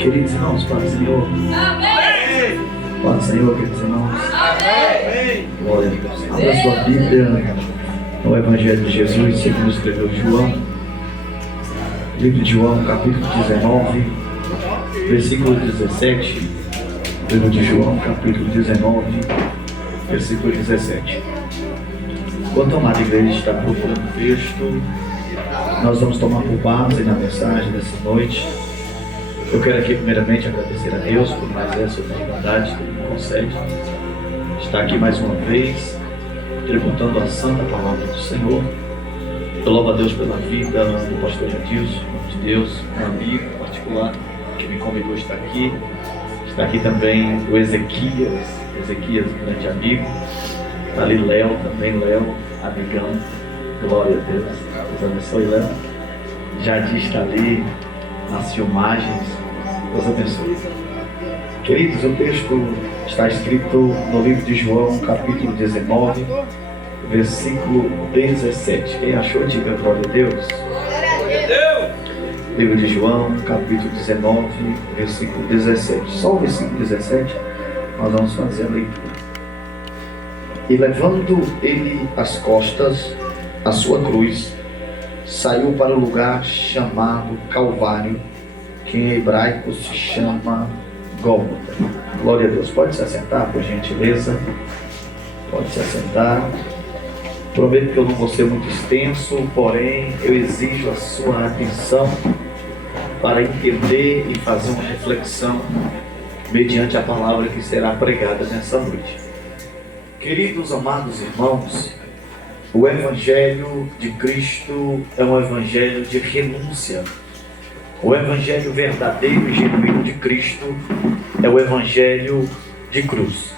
Queridos irmãos, Pai do Senhor. Amém. Pai do Senhor, queridos irmãos. Amém. Glória a Deus. Abra sua Bíblia no Evangelho de Jesus, segundo escreveu João. Livro de João, capítulo 19, versículo 17. Livro de João, capítulo 19, versículo 17. Enquanto a amada igreja está procurando o texto, nós vamos tomar por base na mensagem dessa noite. Eu quero aqui primeiramente agradecer a Deus por mais essa oportunidade que Ele me concede. Estar aqui mais uma vez, tributando a santa palavra do Senhor. Eu louvo a Deus pela vida do pastor Jadilson, de Deus, meu amigo particular, que me convidou a estar aqui. Está aqui também o Ezequias, grande amigo. Está ali Léo também, Léo, amigão. Glória a Deus. Deus abençoe, Léo. Jadir está ali nas filmagens. Deus abençoe. Queridos, o texto está escrito no livro de João, capítulo 19, versículo 17. Quem achou, diga glória a Deus. Glória a Deus. Livro de João, capítulo 19, versículo 17. Só o versículo 17, nós vamos fazer a leitura. E levando ele as costas, a sua cruz, saiu para o lugar chamado Calvário, que em hebraico se chama Gólgota. Glória a Deus. Pode se assentar, por gentileza. Pode se assentar. Prometo que eu não vou ser muito extenso, porém eu exijo a sua atenção para entender e fazer uma reflexão mediante a palavra que será pregada nessa noite. Queridos amados irmãos, o Evangelho de Cristo é um Evangelho de renúncia. O Evangelho verdadeiro e genuíno de Cristo é o Evangelho de cruz.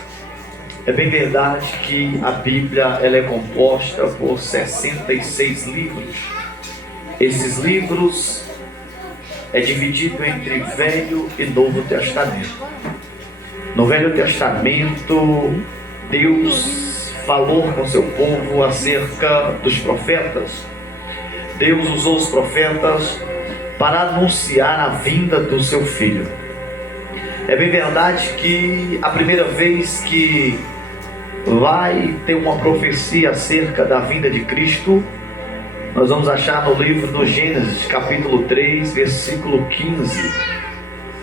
É bem verdade que a Bíblia ela é composta por 66 livros. Esses livros é dividido entre Velho e Novo Testamento. No Velho Testamento, Deus falou com seu povo acerca dos profetas. Deus usou os profetas para anunciar a vinda do seu Filho. É bem verdade que a primeira vez que vai ter uma profecia acerca da vinda de Cristo, nós vamos achar no livro do Gênesis, capítulo 3, versículo 15.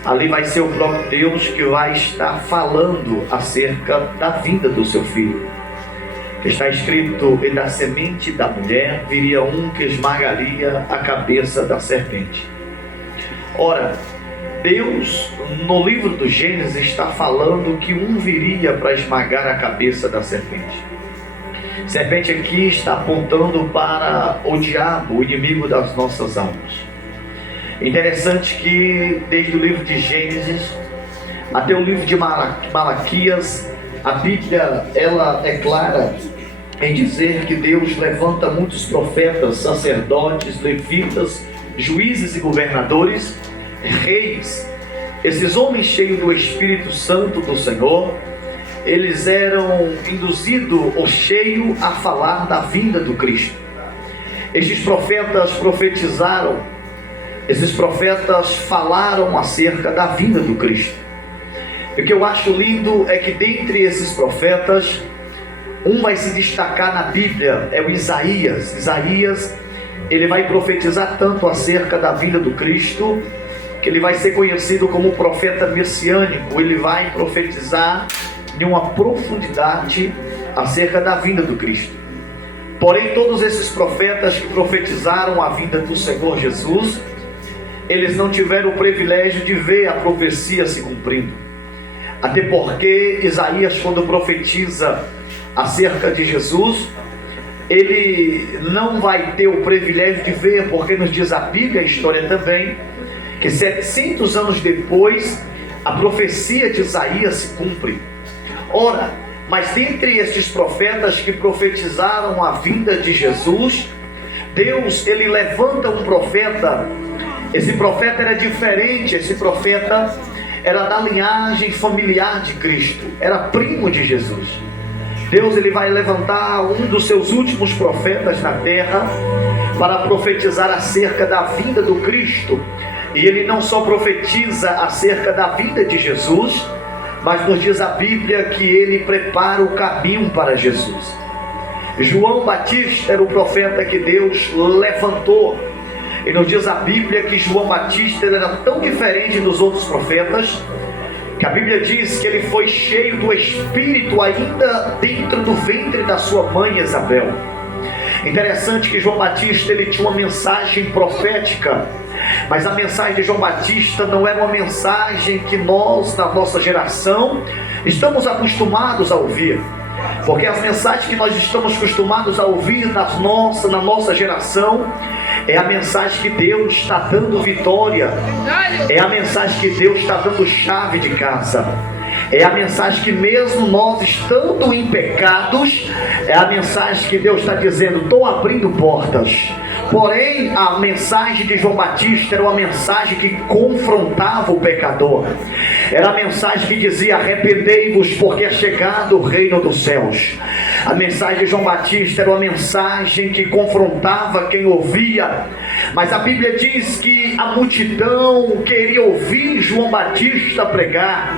Ali vai ser o próprio Deus que vai estar falando acerca da vinda do seu Filho. Está escrito: e da semente da mulher viria um que esmagaria a cabeça da serpente. Ora, Deus, no livro do Gênesis, está falando que um viria para esmagar a cabeça da serpente. Serpente aqui está apontando para o diabo, o inimigo das nossas almas. Interessante que desde o livro de Gênesis até o livro de Malaquias, a Bíblia ela é clara em dizer que Deus levanta muitos profetas, sacerdotes, levitas, juízes e governadores, reis. Esses homens cheios do Espírito Santo do Senhor, eles eram induzidos ou cheios a falar da vinda do Cristo. Estes profetas profetizaram, esses profetas falaram acerca da vinda do Cristo. E o que eu acho lindo é que dentre esses profetas, um vai se destacar na Bíblia, é o Isaías. Isaías, ele vai profetizar tanto acerca da vinda do Cristo, que ele vai ser conhecido como profeta messiânico. Ele vai profetizar em uma profundidade acerca da vinda do Cristo. Porém, todos esses profetas que profetizaram a vinda do Senhor Jesus, eles não tiveram o privilégio de ver a profecia se cumprindo. Até porque Isaías, quando profetiza acerca de Jesus, ele não vai ter o privilégio de ver, porque nos diz a Bíblia, a história também, que 700 anos depois, a profecia de Isaías se cumpre. Ora, mas dentre estes profetas que profetizaram a vinda de Jesus, Deus, ele levanta um profeta. Esse profeta era diferente, esse profeta era da linhagem familiar de Cristo, era primo de Jesus. Deus, ele vai levantar um dos seus últimos profetas na terra para profetizar acerca da vinda do Cristo. E ele não só profetiza acerca da vida de Jesus, mas nos diz a Bíblia que ele prepara o caminho para Jesus. João Batista era o profeta que Deus levantou. E nos diz a Bíblia que João Batista era tão diferente dos outros profetas, que a Bíblia diz que ele foi cheio do Espírito ainda dentro do ventre da sua mãe Isabel. Interessante que João Batista ele tinha uma mensagem profética, mas a mensagem de João Batista não era uma mensagem que nós, na nossa geração, estamos acostumados a ouvir. Porque as mensagens que nós estamos acostumados a ouvir na nossa geração é a mensagem que Deus está dando vitória, é a mensagem que Deus está dando chave de casa, é a mensagem que mesmo nós estando em pecados, é a mensagem que Deus está dizendo: estou abrindo portas. Porém, a mensagem de João Batista era uma mensagem que confrontava o pecador. Era a mensagem que dizia: arrependei-vos, porque é chegado o reino dos céus. A mensagem de João Batista era uma mensagem que confrontava quem ouvia. Mas a Bíblia diz que a multidão queria ouvir João Batista pregar.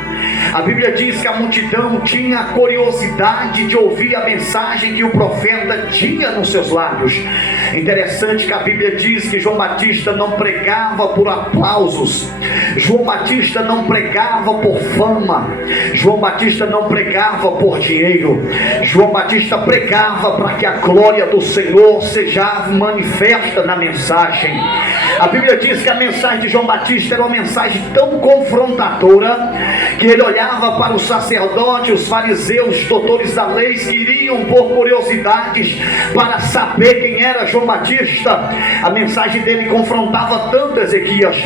A Bíblia diz que a multidão tinha a curiosidade de ouvir a mensagem que o profeta tinha nos seus lábios. Interessante que a Bíblia diz que João Batista não pregava por aplausos, João Batista não pregava por fama, João Batista não pregava por dinheiro, João Batista pregava para que a glória do Senhor seja manifesta na mensagem. A Bíblia diz que a mensagem de João Batista era uma mensagem tão confrontadora que ele olhava para os sacerdotes, os fariseus, os doutores da lei, que iriam por curiosidades para saber quem era João Batista. A mensagem dele confrontava tanto Ezequias,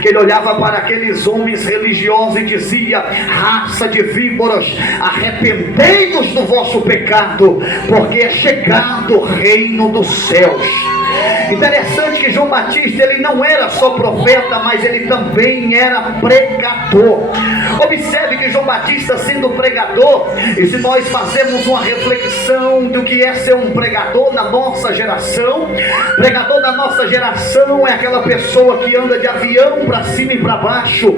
que ele olhava para aqueles homens religiosos e dizia: raça de víboras, arrependei-vos do vosso pecado, porque é chegado o reino dos céus. Interessante que João Batista ele não era só profeta, mas ele também era pregador. Observe que João Batista, sendo pregador, e se nós fazemos uma reflexão do que é ser um pregador na nossa geração, pregador da nossa geração é aquela pessoa que anda de avião para cima e para baixo.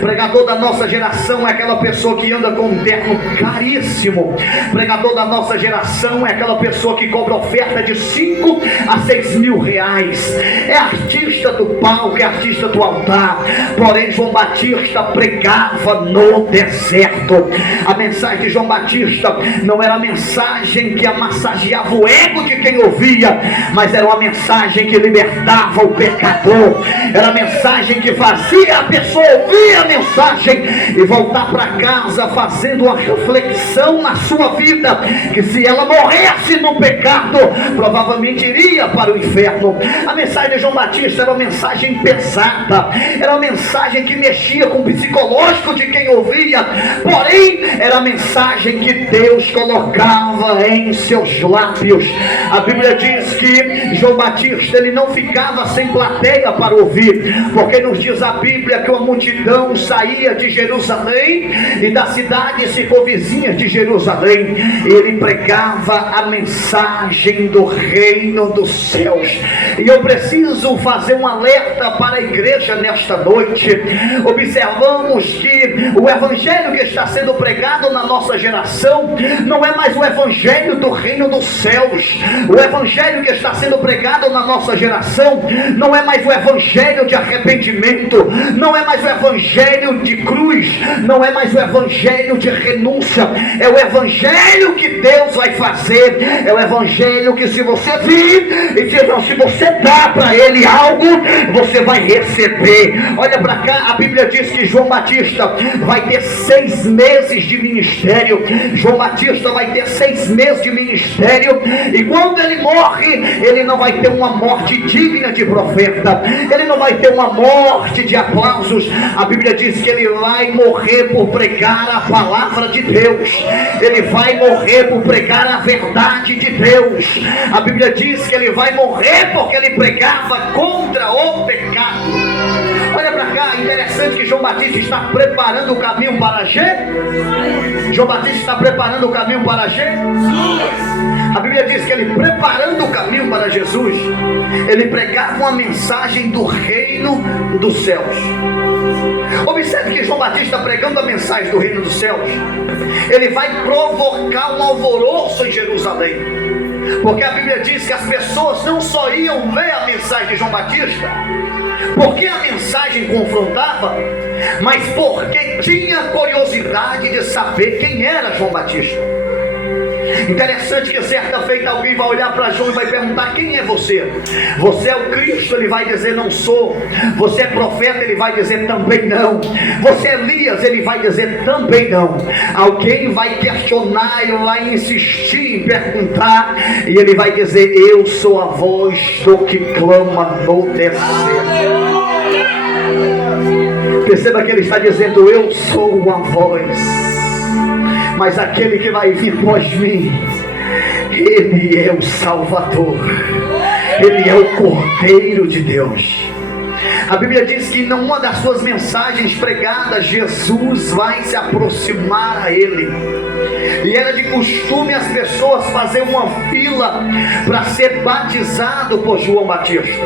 Pregador da nossa geração é aquela pessoa que anda com um terno caríssimo. Pregador da nossa geração é aquela pessoa que cobra oferta de 5 a 6 mil reais. É artista do palco, é artista do altar. Porém, João Batista pregava no deserto. A mensagem de João Batista não era a mensagem que amassageava o ego de quem ouvia, mas era uma mensagem que libertava o pecador. Era a mensagem que fazia a pessoa ouvir a mensagem e voltar para casa fazendo uma reflexão na sua vida, que se ela morresse no pecado, provavelmente iria para o inferno. A mensagem de João Batista era uma mensagem pesada, era uma mensagem que mexia com o psicológico de quem ouvia, porém era a mensagem que Deus colocava em seus lábios. A Bíblia diz que João Batista ele não ficava sem plateia para ouvir, porque nos diz a Bíblia que uma multidão saía de Jerusalém e das cidades circunvizinhas de Jerusalém, e ele pregava a mensagem do reino dos céus. E eu preciso fazer um alerta para a igreja nesta noite. Observamos que o evangelho que está sendo pregado na nossa geração não é mais o evangelho do reino dos céus. O evangelho que está sendo pregado na nossa geração não é mais o evangelho de arrependimento, não é mais o evangelho de cruz, não é mais o evangelho de renúncia. É o evangelho que Deus vai fazer, é o evangelho que se você vir e se você dá para ele algo, você vai receber. Olha para cá, a Bíblia diz que João Batista vai ter 6 meses de ministério. João Batista vai ter 6 meses de ministério, e quando ele morre, ele não vai ter uma morte digna de profeta, ele não vai ter uma morte de aplausos. A Bíblia diz que ele vai morrer por pregar a palavra de Deus, ele vai morrer por pregar a verdade de Deus. A Bíblia diz que ele vai morrer porque ele pregava contra o pecado. Olha para cá, interessante interessante que João Batista está preparando o caminho para Jesus. João Batista está preparando o caminho para Jesus. A Bíblia diz que ele, preparando o caminho para Jesus, ele pregava uma mensagem do reino dos céus. Observe que João Batista, pregando a mensagem do reino dos céus, ele vai provocar um alvoroço em Jerusalém, porque a Bíblia diz que as pessoas não só iam ver a mensagem de João Batista porque a mensagem confrontava, mas porque tinha curiosidade de saber quem era João Batista. Interessante que certa feita alguém vai olhar para João e vai perguntar: quem é você? Você é o Cristo? Ele vai dizer: não sou. Você é profeta? Ele vai dizer: também não. Você é Elias? Ele vai dizer: também não. Alguém vai questionar, ele vai insistir em perguntar, e ele vai dizer: eu sou a voz do que clama no deserto. Perceba que ele está dizendo: eu sou a voz, mas aquele que vai vir após mim, ele é o Salvador, ele é o Cordeiro de Deus. A Bíblia diz que em uma das suas mensagens pregadas, Jesus vai se aproximar a ele, e era de costume as pessoas fazerem uma fila para ser batizado por João Batista,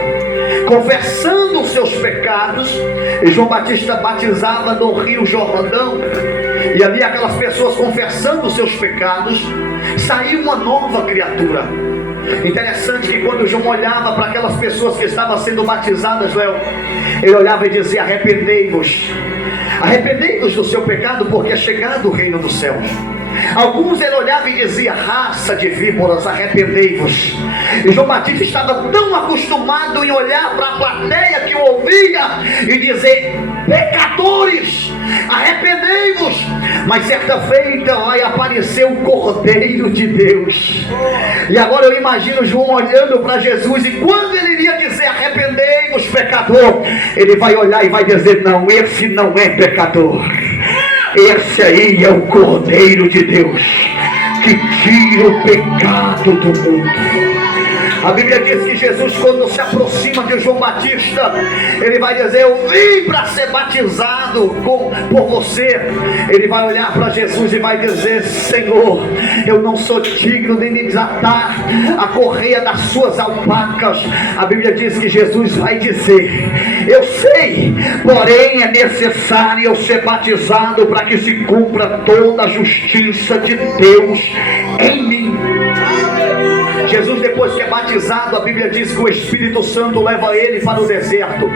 confessando os seus pecados. E João Batista batizava no Rio Jordão, e ali aquelas pessoas confessando os seus pecados, saía uma nova criatura. Interessante que quando João olhava para aquelas pessoas que estavam sendo batizadas, Léo, ele olhava e dizia: arrependei-vos, arrependei-vos do seu pecado, porque é chegado o reino dos céus. Alguns ele olhava e dizia: raça de víboras, arrependei-vos. E João Batista estava tão acostumado em olhar para a plateia que o ouvia e dizer: pecadores, arrependei-vos. Mas certa feita vai aparecer o Cordeiro de Deus. E agora eu imagino João olhando para Jesus, e quando ele iria dizer: arrependei-vos, pecador, ele vai olhar e vai dizer: não, esse não é pecador, esse aí é o Cordeiro de Deus, que tira o pecado do mundo. A Bíblia diz que Jesus, quando se aproxima de João Batista, ele vai dizer: eu vim para ser batizado por você. Ele vai olhar para Jesus e vai dizer: Senhor, eu não sou digno de me desatar a correia das suas alpacas. A Bíblia diz que Jesus vai dizer: eu sei, porém é necessário eu ser batizado para que se cumpra toda a justiça de Deus em mim. Jesus, depois que é batizado, a Bíblia diz que o Espírito Santo leva ele para o deserto.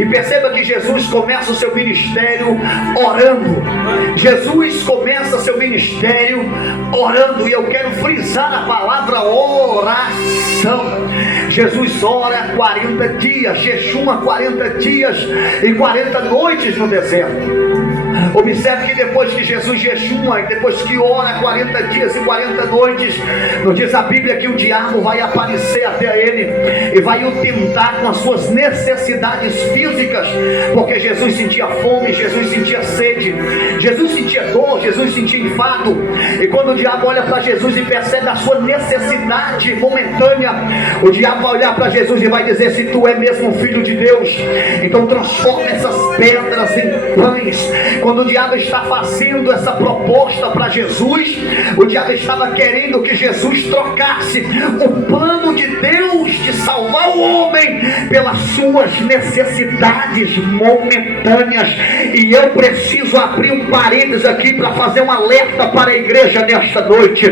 E perceba que Jesus começa o seu ministério orando. Jesus começa seu ministério orando. E eu quero frisar a palavra oração. Jesus ora 40 dias, jejuma 40 dias e 40 noites no deserto. Observe que depois que Jesus jejuma e depois que ora 40 dias e 40 noites, nos diz a Bíblia que o diabo vai aparecer até ele e vai o tentar com as suas necessidades físicas, porque Jesus sentia fome, Jesus sentia sede, Jesus sentia dor, Jesus sentia enfado. E quando o diabo olha para Jesus e percebe a sua necessidade momentânea, o diabo vai olhar para Jesus e vai dizer: se tu é mesmo filho de Deus, então transforma essas pedras em pães. Quando o diabo está fazendo essa proposta para Jesus, o diabo estava querendo que Jesus trocasse o plano de Deus de salvar o homem pelas suas necessidades momentâneas. E eu preciso abrir um parênteses aqui para fazer um alerta para a igreja nesta noite.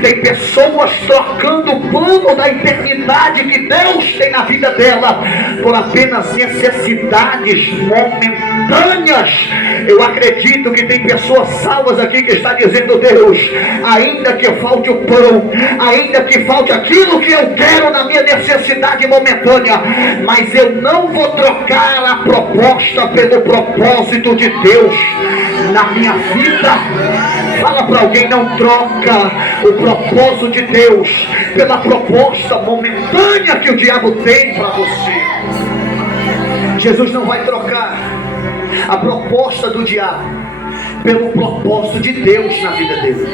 Tem pessoas trocando o plano da eternidade que Deus tem na vida dela por apenas necessidades momentâneas. Eu acredito que tem pessoas salvas aqui que está dizendo: Deus, ainda que falte o pão, ainda que falte aquilo que eu quero na minha necessidade momentânea, mas eu não vou trocar a proposta pelo propósito de Deus na minha vida. Fala para alguém: não troca o propósito de Deus pela proposta momentânea que o diabo tem para você. Jesus não vai trocar a proposta do diabo pelo propósito de Deus na vida dele.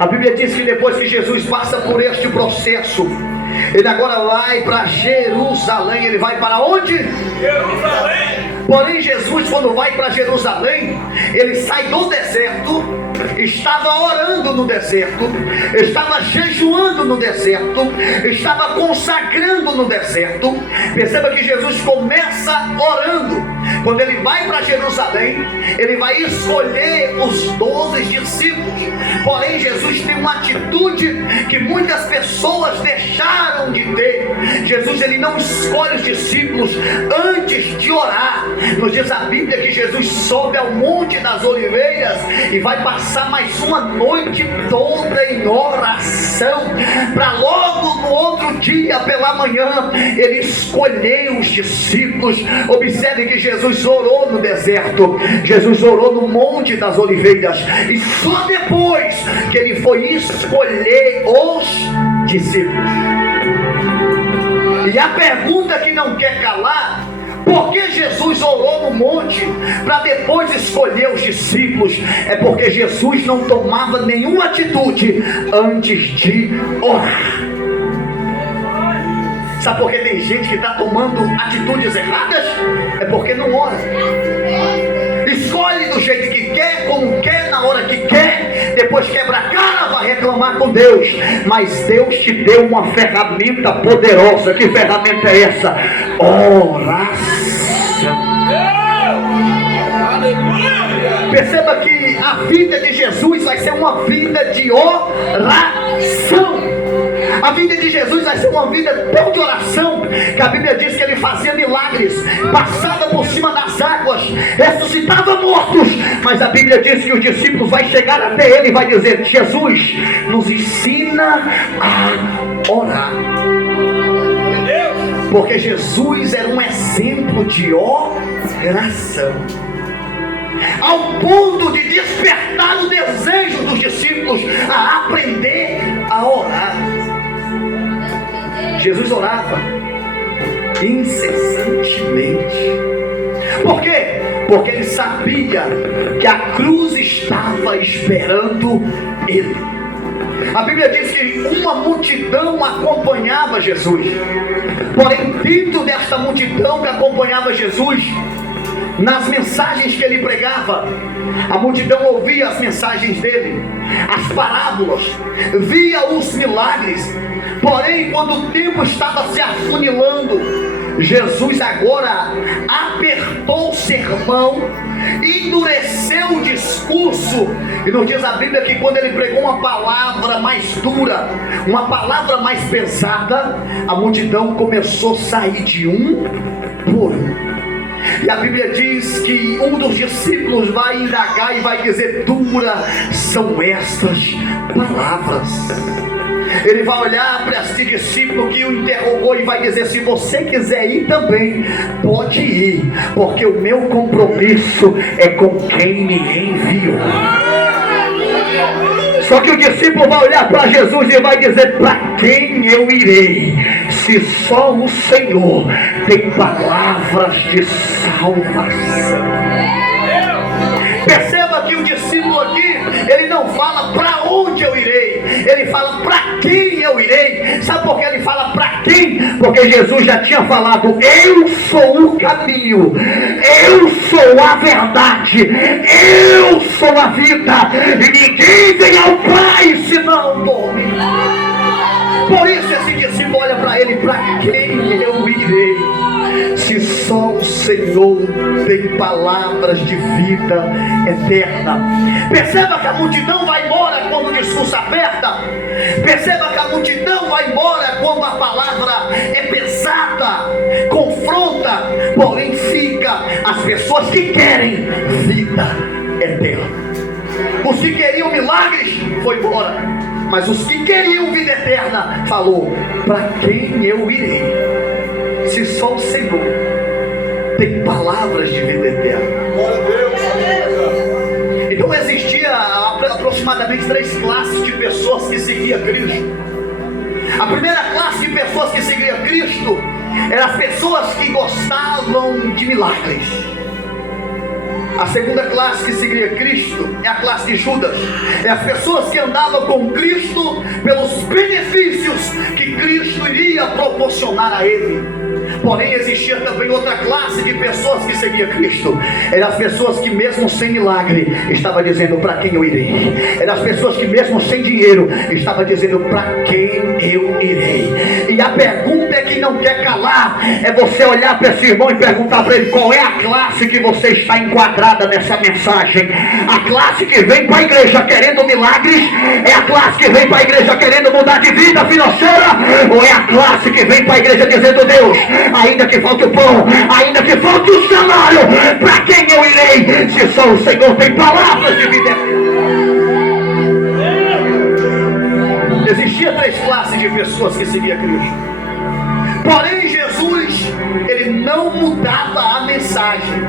A Bíblia diz que depois que Jesus passa por este processo, ele agora vai para Jerusalém. Ele vai para onde? Jerusalém. Porém, Jesus, quando vai para Jerusalém, ele sai do deserto, estava orando no deserto, estava jejuando no deserto, estava consagrando no deserto. Perceba que Jesus começa orando. Quando ele vai para Jerusalém, ele vai escolher os 12 discípulos. Porém, Jesus tem uma atitude que muitas pessoas deixaram de ter. Jesus, ele não escolhe os discípulos antes de orar. Nos diz a Bíblia que Jesus sobe ao Monte das Oliveiras e vai passar mais uma noite toda em oração, para logo no outro dia pela manhã ele escolheu os discípulos. Observe que Jesus orou no deserto, Jesus orou no Monte das Oliveiras, e só depois que ele foi escolher os discípulos. E a pergunta que não quer calar: por que Jesus orou no monte para depois escolher os discípulos? É porque Jesus não tomava nenhuma atitude antes de orar. Sabe por que tem gente que está tomando atitudes erradas? É porque não ora. Escolhe do jeito que quer, como quer, na hora que quer, depois quebra a cara, vai reclamar com Deus. Mas Deus te deu uma ferramenta poderosa. Que ferramenta é essa? Oração. Perceba que a vida de Jesus vai ser uma vida de oração. A vida de Jesus vai ser uma vida tão de oração, que a Bíblia diz que ele fazia milagres, passava por cima das águas, ressuscitava mortos. Mas a Bíblia diz que os discípulos vão chegar até ele e vai dizer: Jesus, nos ensina a orar. Porque Jesus era um exemplo de oração, ao ponto de despertar o desejo dos discípulos a aprender a orar. Jesus orava incessantemente. Por quê? Porque ele sabia que a cruz estava esperando ele. A Bíblia diz que uma multidão acompanhava Jesus. Porém, dentro desta multidão que acompanhava Jesus, nas mensagens que ele pregava, a multidão ouvia as mensagens dele, as parábolas, via os milagres. Porém, quando o tempo estava se afunilando, Jesus agora apertou o sermão, endureceu o discurso. E nos diz a Bíblia que quando ele pregou uma palavra mais dura, uma palavra mais pesada, a multidão começou a sair de um por um. E a Bíblia diz que um dos discípulos vai indagar e vai dizer: duras são estas palavras. Ele vai olhar para esse discípulo que o interrogou e vai dizer: se você quiser ir também, pode ir, porque o meu compromisso é com quem me enviou. Só que o discípulo vai olhar para Jesus e vai dizer: para quem eu irei, se só o Senhor tem palavras de salvação? Perceba que o discípulo aqui, ele não fala para onde eu irei, ele fala para quem eu irei. Sabe por que ele fala para quem? Porque Jesus já tinha falado: eu sou o caminho, eu sou a verdade, eu sou a vida, e ninguém vem ao Pai senão por mim. Por isso esse discípulo olha para ele: para quem eu irei, se só o Senhor tem palavras de vida eterna? Perceba que a multidão vai embora quando o discurso aperta. Perceba que a multidão vai embora quando a palavra é pesada, confronta. Porém fica as pessoas que querem vida eterna. Os que queriam milagres foi embora, mas os que queriam vida eterna falou: para quem eu irei, se só o Senhor tem palavras de vida eterna? Então existia aproximadamente 3 classes de pessoas que seguiam Cristo. A primeira classe de pessoas que seguiam Cristo eram as pessoas que gostavam de milagres. A segunda classe que seguia Cristo é a classe de Judas. É as pessoas que andavam com Cristo pelos benefícios que Cristo iria proporcionar a ele. Porém, existia também outra classe de pessoas que seguia Cristo. Eram as pessoas que mesmo sem milagre, estava dizendo: para quem eu irei? Eram as pessoas que mesmo sem dinheiro, estava dizendo: para quem eu irei? E a pergunta é que não quer calar, é você olhar para esse irmão e perguntar para ele: qual é a classe que você está enquadrada nessa mensagem? A classe que vem para a igreja querendo milagres? É a classe que vem para a igreja querendo mudar de vida financeira? Ou é a classe que vem para a igreja dizendo: Deus, ainda que falte o pão, ainda que falte o salário, para quem eu irei? Se só o Senhor tem palavras de vida. Existia 3 classes de pessoas que seguiam Cristo. Porém, Jesus, ele não mudava a mensagem.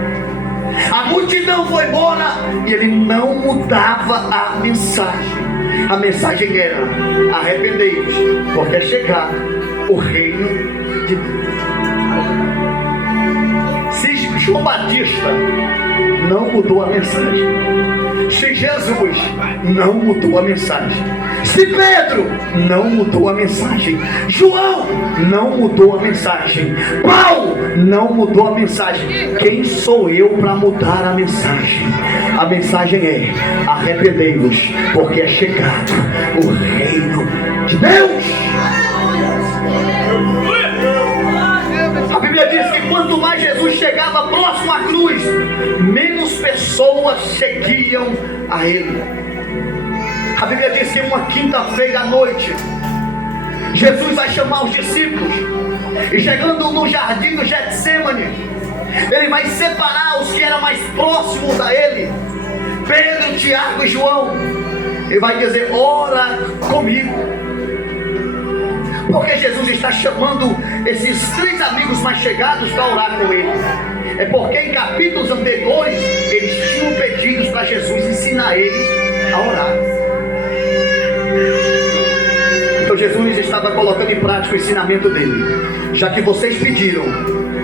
A multidão foi embora e ele não mudava a mensagem. A mensagem era: arrependei-vos, porque é chegado o reino de Deus. Se João Batista não mudou a mensagem, se Jesus não mudou a mensagem, se Pedro não mudou a mensagem, João não mudou a mensagem, Paulo não mudou a mensagem, quem sou eu para mudar a mensagem? A mensagem é: arrependei-vos, porque é chegado o reino de Deus. A Bíblia diz que quanto mais Jesus chegava próximo à cruz, menos pessoas seguiam a ele. A Bíblia diz que uma quinta-feira à noite, Jesus vai chamar os discípulos, e chegando no jardim do Getsêmani, ele vai separar os que eram mais próximos a ele, Pedro, Tiago e João, e vai dizer: ora comigo. Porque Jesus está chamando esses 3 amigos mais chegados para orar com ele. É porque em capítulos anteriores eles tinham pedidos para Jesus ensinar eles a orar. Então Jesus estava colocando em prática o ensinamento dele. Já que vocês pediram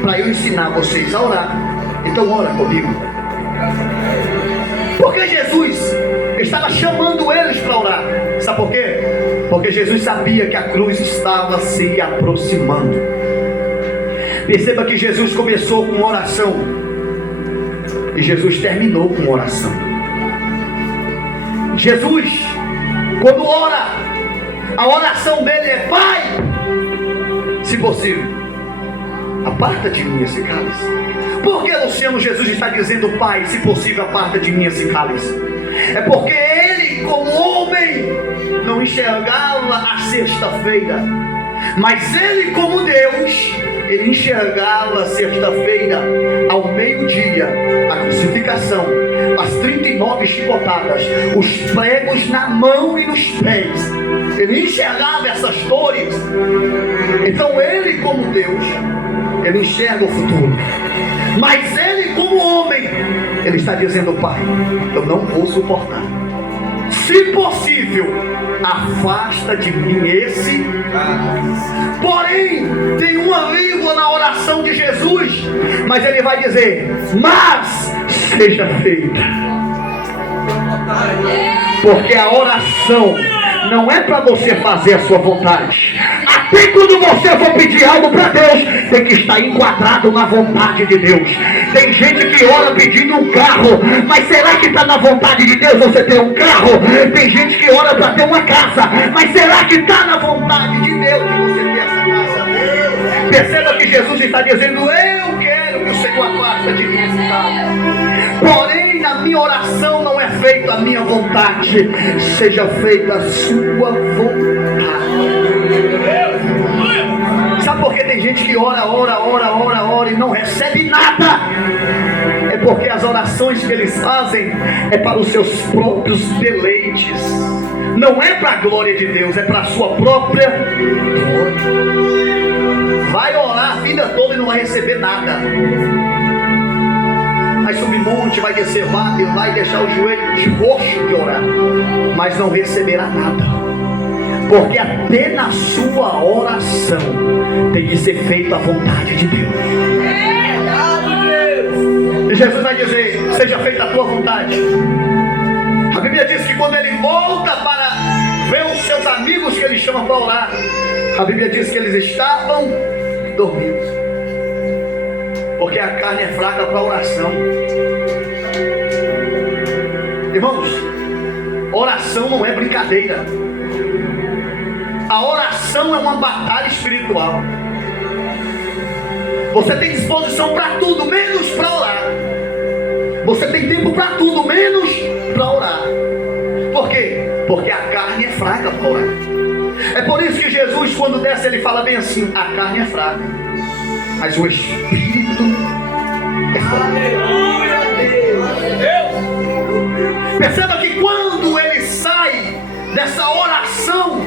para eu ensinar vocês a orar, então ora comigo. Porque Jesus estava chamando eles para orar. Sabe por quê? Porque Jesus sabia que a cruz estava se aproximando. Perceba que Jesus começou com oração e Jesus terminou com oração. Jesus, quando ora, a oração dele é: Pai, se possível, aparta de mim esse cálice. Por que, Luciano, Jesus está dizendo: Pai, se possível, aparta de mim esse cálice? É porque ele, como homem, não enxergava a sexta-feira, mas ele, como Deus, ele enxergava a sexta-feira ao meio-dia, a crucificação, as 39 chicotadas, os pregos na mão e nos pés. Ele enxergava essas dores. Então ele, como Deus, ele enxerga o futuro. Mas ele, como homem, ele está dizendo: Pai, eu não vou suportar. Se possível, afasta de mim esse. Porém, tem uma vírgula na oração de Jesus, mas ele vai dizer: mas seja feita. Porque a oração não é para você fazer a sua vontade. Até quando você for pedir algo para Deus, tem que estar enquadrado na vontade de Deus. Tem gente que ora pedindo um carro, mas será que está na vontade de Deus você ter um carro? Tem gente que ora para ter uma casa, mas será que está na vontade de Deus que você ter essa casa? Perceba que Jesus está dizendo: eu quero que o Senhor afasta de mim esse carro. Porém, na minha oração não é feita a minha vontade, seja feita a sua vontade. Sabe por que tem gente que ora e não recebe nada? É porque as orações que eles fazem é para os seus próprios deleites. Não é para a glória de Deus, é para a sua própria glória. Vai orar a vida toda e não vai receber nada. Vai subir monte, vai descer vale, vai deixar o joelho de roxo de orar, mas não receberá nada. Porque até na sua oração tem que ser feita a vontade de Deus. E Jesus vai dizer: seja feita a tua vontade. A Bíblia diz que quando ele volta para ver os seus amigos que ele chama para orar, a Bíblia diz que eles estavam dormindo. Porque a carne é fraca para a oração. Irmãos, oração não é brincadeira. A oração é uma batalha espiritual. Você tem disposição para tudo, menos para orar. Você tem tempo para tudo, menos para orar. Por quê? Porque a carne é fraca para orar. É por isso que Jesus, quando desce, ele fala bem assim: a carne é fraca, mas o Espírito é forte. Aleluia, Deus. Perceba que quando ele sai dessa oração,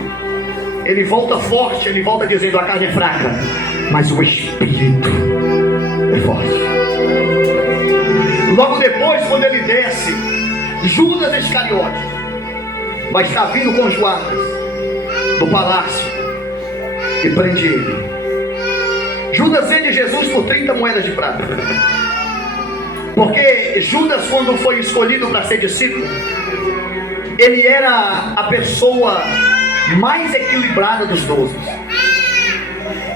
ele volta forte, ele volta dizendo: a carne é fraca, mas o Espírito é forte. Logo depois, quando ele desce, Judas Iscariote vai estar vindo com os guardas do palácio e prende ele. Judas vende Jesus por 30 moedas de prata. Porque Judas, quando foi escolhido para ser discípulo, ele era a pessoa mais equilibrada dos 12.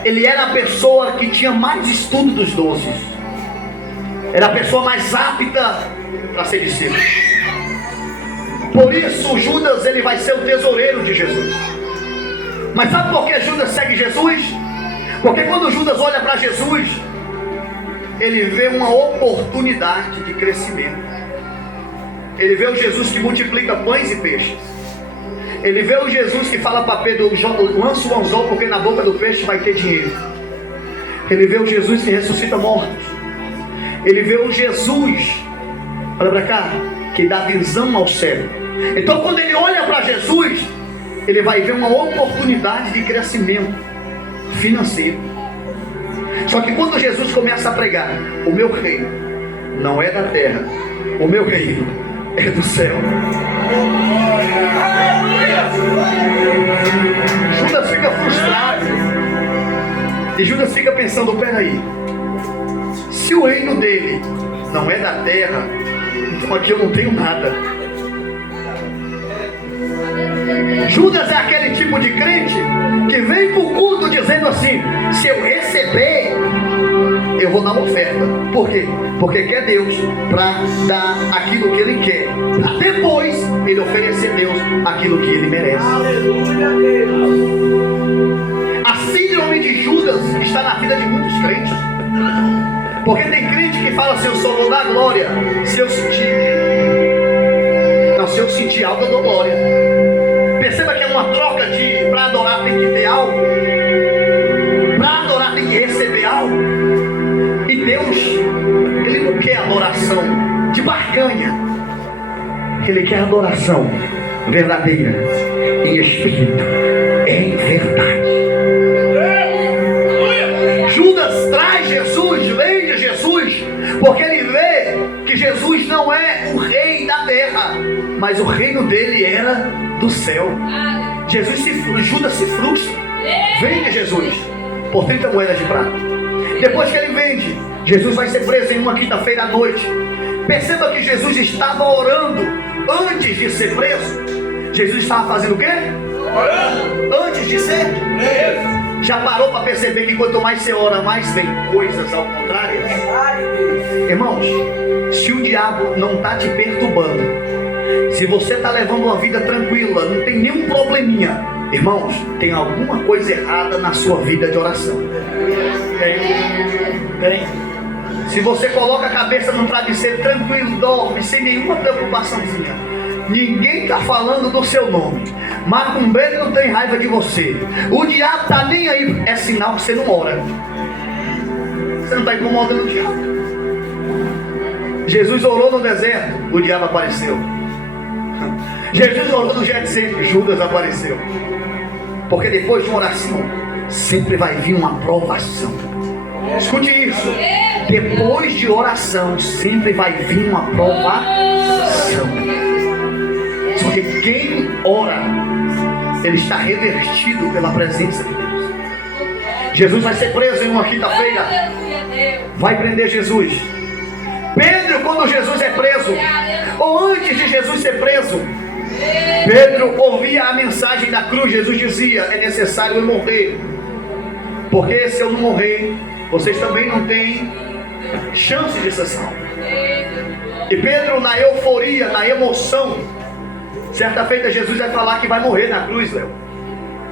Ele era a pessoa que tinha mais estudo dos 12. Era a pessoa mais apta para ser discípulo. Por isso Judas, ele vai ser o tesoureiro de Jesus. Mas sabe por que Judas segue Jesus? Porque quando Judas olha para Jesus, ele vê uma oportunidade de crescimento. Ele vê o Jesus que multiplica pães e peixes. Ele vê o Jesus que fala para Pedro: lança o anzol, porque na boca do peixe vai ter dinheiro. Ele vê o Jesus que ressuscita mortos. Ele vê o Jesus, olha para cá, que dá visão ao céu. Então quando ele olha para Jesus, ele vai ver uma oportunidade de crescimento financeiro. Só que quando Jesus começa a pregar: o meu reino não é da terra, o meu reino é do céu. Judas fica frustrado. E Judas fica pensando: peraí, se o reino dele não é da terra, então aqui eu não tenho nada. Judas é aquele tipo de crente que vem para o culto dizendo assim: se eu receber, eu vou dar uma oferta. Por quê? Porque quer Deus para dar aquilo que ele quer, para depois ele oferecer a Deus aquilo que ele merece. Aleluia, Deus. A síndrome de Judas está na vida de muitos crentes. Porque tem crente que fala assim: eu só vou dar glória se eu sentir. Não, se eu sentir algo, eu dou glória. Perceba que é uma troca de: para adorar tem que ter algo, para adorar tem que receber algo. E Deus, ele não quer adoração de barganha. Ele quer adoração verdadeira, em espírito, em verdade. Judas traz Jesus, vende Jesus, porque ele vê que Jesus não é o rei da terra, mas o reino dele era do céu. Judas se frustra, vende Jesus por 30 moedas de prata. Depois que ele vende, Jesus vai ser preso em uma quinta-feira à noite. Perceba que Jesus estava orando antes de ser preso. Jesus estava fazendo o quê? Orando. Antes de ser preso. Já parou para perceber que quanto mais você ora, mais vem coisas ao contrário? Irmãos, se o diabo não está te perturbando, se você está levando uma vida tranquila, não tem nenhum probleminha, irmãos, tem alguma coisa errada na sua vida de oração. Tem. Se você coloca a cabeça no travesseiro tranquilo, dorme, sem nenhuma preocupaçãozinha, ninguém está falando do seu nome, macumbeiro não tem raiva de você, o diabo está nem aí, é sinal que você não ora. Você não está incomodando o diabo. Jesus orou no deserto, o diabo apareceu. Jesus orou no Getsemane, Judas apareceu. Porque depois de uma oração sempre vai vir uma provação. Escute isso. Depois de oração sempre vai vir uma provação. Porque quem ora, ele está revertido pela presença de Deus. Jesus vai ser preso em uma quinta-feira. Vai prender Jesus. Pedro, quando Jesus é preso, ou antes de Jesus ser preso, Pedro ouvia a mensagem da cruz. Jesus dizia: é necessário eu morrer, porque se eu não morrer, vocês também não têm chance de ser salvo. E Pedro, na euforia, na emoção, certa feita Jesus vai falar que vai morrer na cruz, Léo.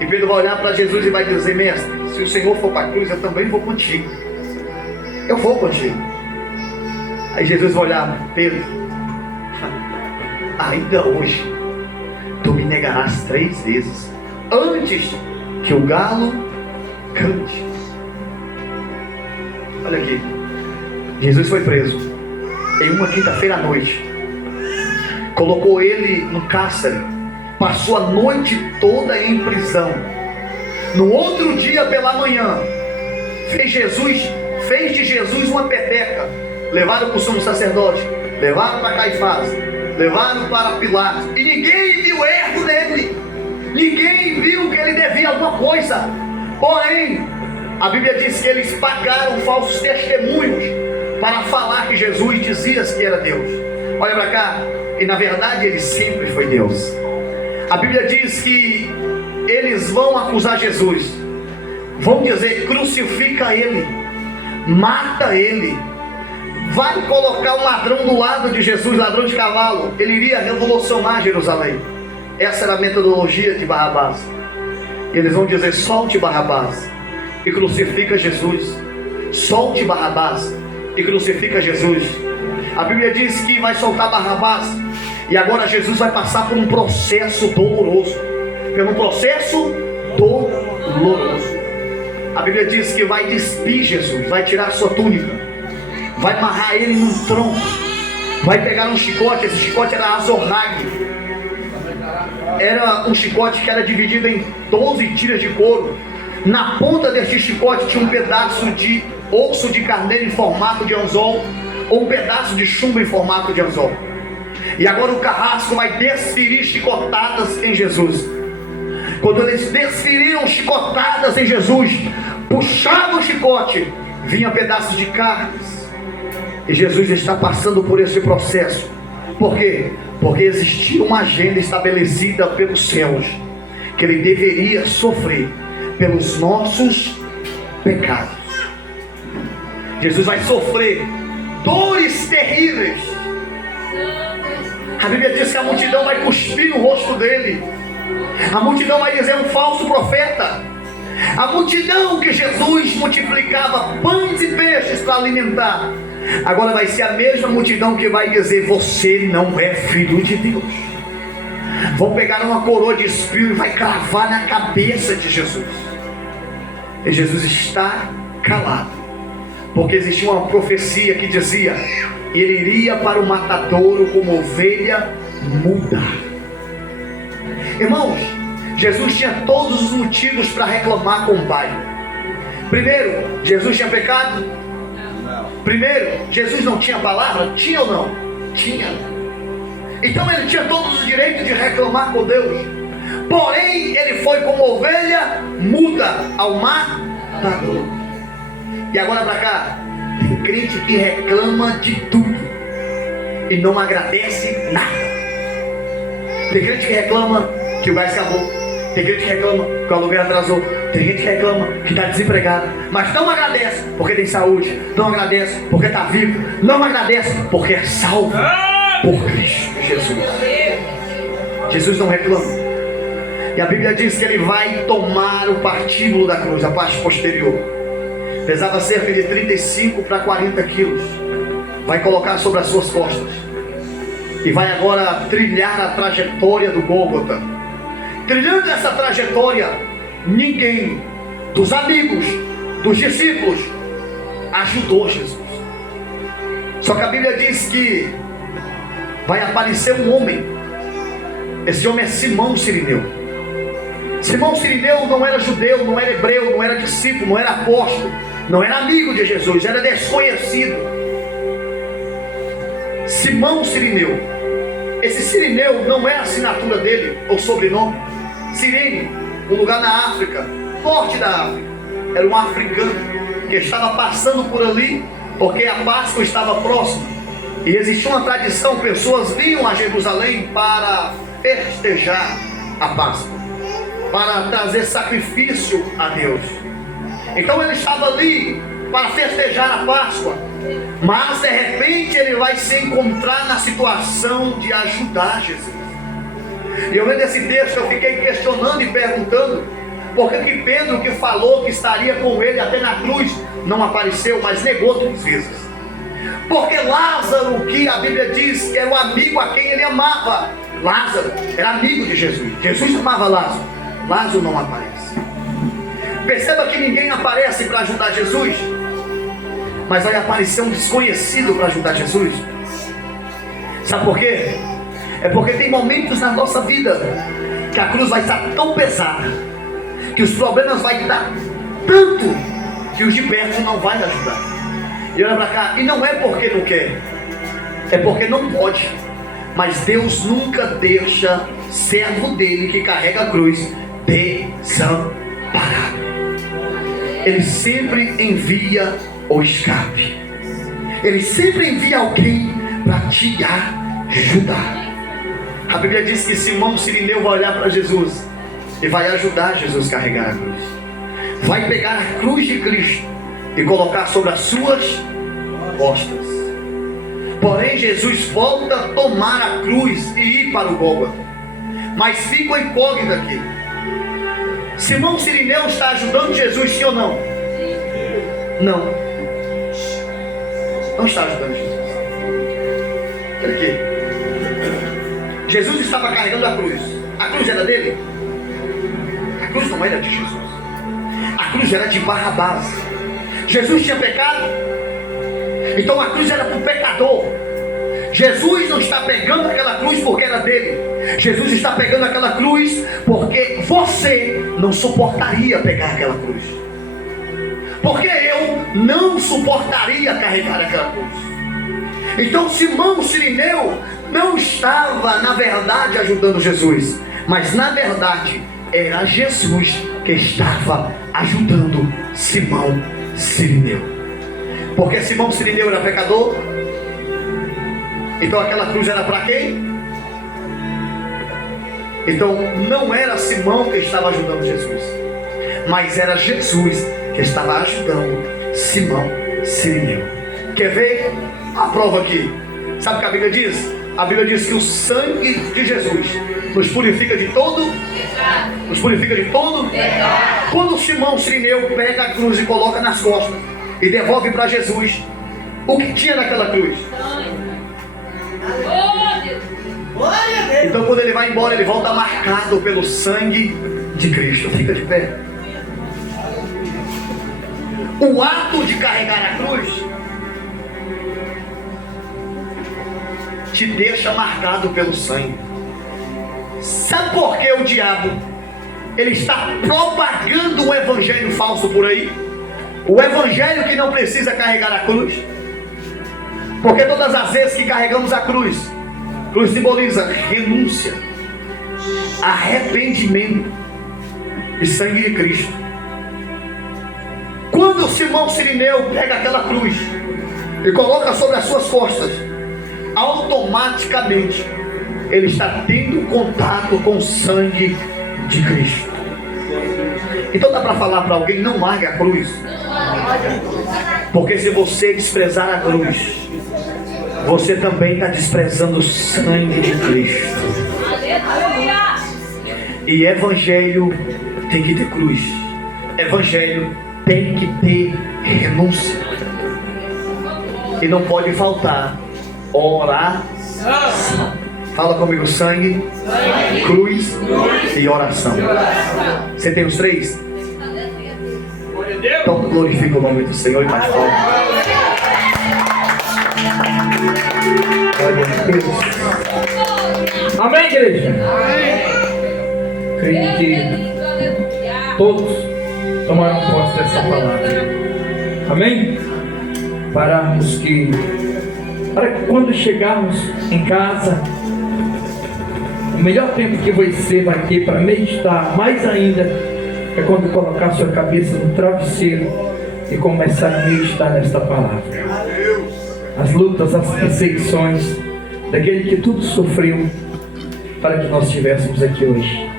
E Pedro vai olhar para Jesus e vai dizer: mestre, se o Senhor for para a cruz, eu também vou contigo. Eu vou contigo. Aí Jesus vai olhar: Pedro, ainda hoje tu me negarás 3 vezes antes que o galo cante. Olha aqui, Jesus foi preso em uma quinta-feira à noite, colocou ele no cárcere, passou a noite toda em prisão. No outro dia pela manhã, fez de Jesus uma peteca. Levaram para o sumo sacerdote, levaram para Caifás, levaram para Pilatos, e ninguém viu erro nele, ninguém viu que ele devia alguma coisa. Porém, a Bíblia diz que eles pagaram falsos testemunhos para falar que Jesus dizia que era Deus. Olha para cá, e na verdade ele sempre foi Deus. A Bíblia diz que eles vão acusar Jesus, vão dizer: crucifica ele, mata ele. Vai colocar um ladrão do lado de Jesus, ladrão de cavalo. Ele iria revolucionar Jerusalém. Essa era a metodologia de Barrabás. E eles vão dizer: solte Barrabás e crucifica Jesus. Solte Barrabás e crucifica Jesus. A Bíblia diz que vai soltar Barrabás, e agora Jesus vai passar por um processo doloroso. Pelo processo doloroso. A Bíblia diz que vai despir Jesus, vai tirar sua túnica, vai amarrar ele num tronco, vai pegar um chicote. Esse chicote era azorrague, era um chicote que era dividido em 12 tiras de couro. Na ponta deste chicote tinha um pedaço de osso de carneiro em formato de anzol, ou um pedaço de chumbo em formato de anzol. E agora o carrasco vai desferir chicotadas em Jesus. Quando eles desferiram chicotadas em Jesus, puxavam o chicote, vinha pedaços de carnes. E Jesus está passando por esse processo. Por quê? Porque existia uma agenda estabelecida pelos céus, que ele deveria sofrer pelos nossos pecados. Jesus vai sofrer dores terríveis. A Bíblia diz que a multidão vai cuspir no rosto dele. A multidão vai dizer: um falso profeta. A multidão que Jesus multiplicava pães e peixes para alimentar, agora vai ser a mesma multidão que vai dizer: você não é filho de Deus. Vão pegar uma coroa de espinho e vai cravar na cabeça de Jesus. E Jesus está calado, porque existia uma profecia que dizia: ele iria para o matadouro como ovelha muda. Irmãos, Jesus tinha todos os motivos para reclamar com o Pai. Primeiro, Jesus tinha pecado? Primeiro, Jesus não tinha palavra? Tinha ou não? Tinha. Então ele tinha todos os direitos de reclamar com Deus. Porém, ele foi como ovelha muda ao matadouro. E agora para cá, tem crente que reclama de tudo e não agradece nada. Tem crente que reclama que o gás acabou, tem gente que reclama que o aluguel atrasou, tem gente que reclama que está desempregado, mas não agradece porque tem saúde, não agradece porque está vivo, não agradece porque é salvo por Cristo Jesus. Jesus não reclama. E a Bíblia diz que ele vai tomar o partíbulo da cruz, a parte posterior. Pesava cerca de 35 para 40 quilos. Vai colocar sobre as suas costas e vai agora trilhar a trajetória do Gólgota. Trilhando essa trajetória, ninguém dos amigos, dos discípulos, ajudou Jesus. Só que a Bíblia diz que vai aparecer um homem. Esse homem é Simão Cirineu. Simão Cirineu não era judeu, não era hebreu, não era discípulo, não era apóstolo, não era amigo de Jesus, era desconhecido. Simão Cirineu. Esse Cirineu não é a assinatura dele, ou sobrenome. Cirene, um lugar na África, norte da África. Era um africano que estava passando por ali, porque a Páscoa estava próxima. E existia uma tradição, pessoas vinham a Jerusalém para festejar a Páscoa, para trazer sacrifício a Deus. Então ele estava ali para festejar a Páscoa. Mas de repente ele vai se encontrar na situação de ajudar Jesus. E eu lendo esse texto, eu fiquei questionando e perguntando por que Pedro, que falou que estaria com ele até na cruz, não apareceu, mas negou 3 vezes. Porque Lázaro, que a Bíblia diz que era o amigo a quem ele amava, Lázaro era amigo de Jesus. Jesus amava Lázaro. Lázaro não aparece. Perceba que ninguém aparece para ajudar Jesus, mas vai aparecer um desconhecido para ajudar Jesus. Sabe por quê? É porque tem momentos na nossa vida que a cruz vai estar tão pesada, que os problemas vão estar tanto, que os de perto não vai ajudar. E olha para cá, e não é porque não quer, é porque não pode. Mas Deus nunca deixa servo dele que carrega a cruz desamparado. Ele sempre envia o escape. Ele sempre envia alguém para te ajudar. A Bíblia diz que Simão Sirineu vai olhar para Jesus e vai ajudar Jesus a carregar a cruz. Vai pegar a cruz de Cristo e colocar sobre as suas costas. Porém Jesus volta a tomar a cruz e ir para o Gólgota. Mas fica uma incógnita aqui. Simão Sirineu está ajudando Jesus, sim ou não? Não. Não está ajudando Jesus. Por quê? Jesus estava carregando a cruz. A cruz era dele? A cruz não era de Jesus. A cruz era de Barrabás. Jesus tinha pecado? Então a cruz era para o pecador. Jesus não está pegando aquela cruz porque era dele. Jesus está pegando aquela cruz porque você não suportaria pegar aquela cruz. Porque eu não suportaria carregar aquela cruz. Então Simão Sirineu não estava, na verdade, ajudando Jesus, mas na verdade era Jesus que estava ajudando Simão Sirineu. Porque Simão Sirineu era pecador. Então aquela cruz era para quem? Então não era Simão que estava ajudando Jesus, mas era Jesus que estava ajudando Simão Sirineu. Quer ver a prova aqui? Sabe o que a Bíblia diz? A Bíblia diz que o sangue de Jesus nos purifica de todo. Nos purifica de todo. Quando Simão Sirineu pega a cruz e coloca nas costas e devolve para Jesus, o que tinha naquela cruz? Então quando ele vai embora, ele volta marcado pelo sangue de Cristo. Fica de pé. O ato de carregar a cruz te deixa marcado pelo sangue. Sabe por que o diabo ele está propagando um evangelho falso por aí? O evangelho que não precisa carregar a cruz. Porque todas as vezes que carregamos a cruz simboliza renúncia, arrependimento e sangue de Cristo. Quando Simão Sirineu pega aquela cruz e coloca sobre as suas costas, automaticamente ele está tendo contato com o sangue de Cristo. Então dá para falar para alguém: não largue a cruz. Porque se você desprezar a cruz, você também está desprezando o sangue de Cristo. E evangelho tem que ter cruz. Evangelho tem que ter renúncia. E não pode faltar oração. Fala comigo: sangue, cruz e oração. Você tem os 3? Então glorifica o nome do Senhor e mais forte. Glória a Deus. Amém, igreja? Creio que todos tomaram posse dessa palavra. Amém? Para que quando chegarmos em casa, o melhor tempo que você vai ter para meditar mais ainda é quando colocar sua cabeça no travesseiro e começar a meditar nesta palavra. As lutas, as perseguições daquele que tudo sofreu para que nós estivéssemos aqui hoje.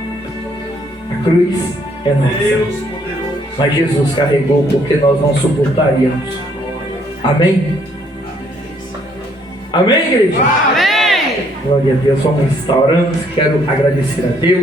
A cruz é nossa, mas Jesus carregou porque nós não suportaríamos. Amém? Amém, igreja? Amém. Glória a Deus. Vamos estar orando. Quero agradecer a Deus.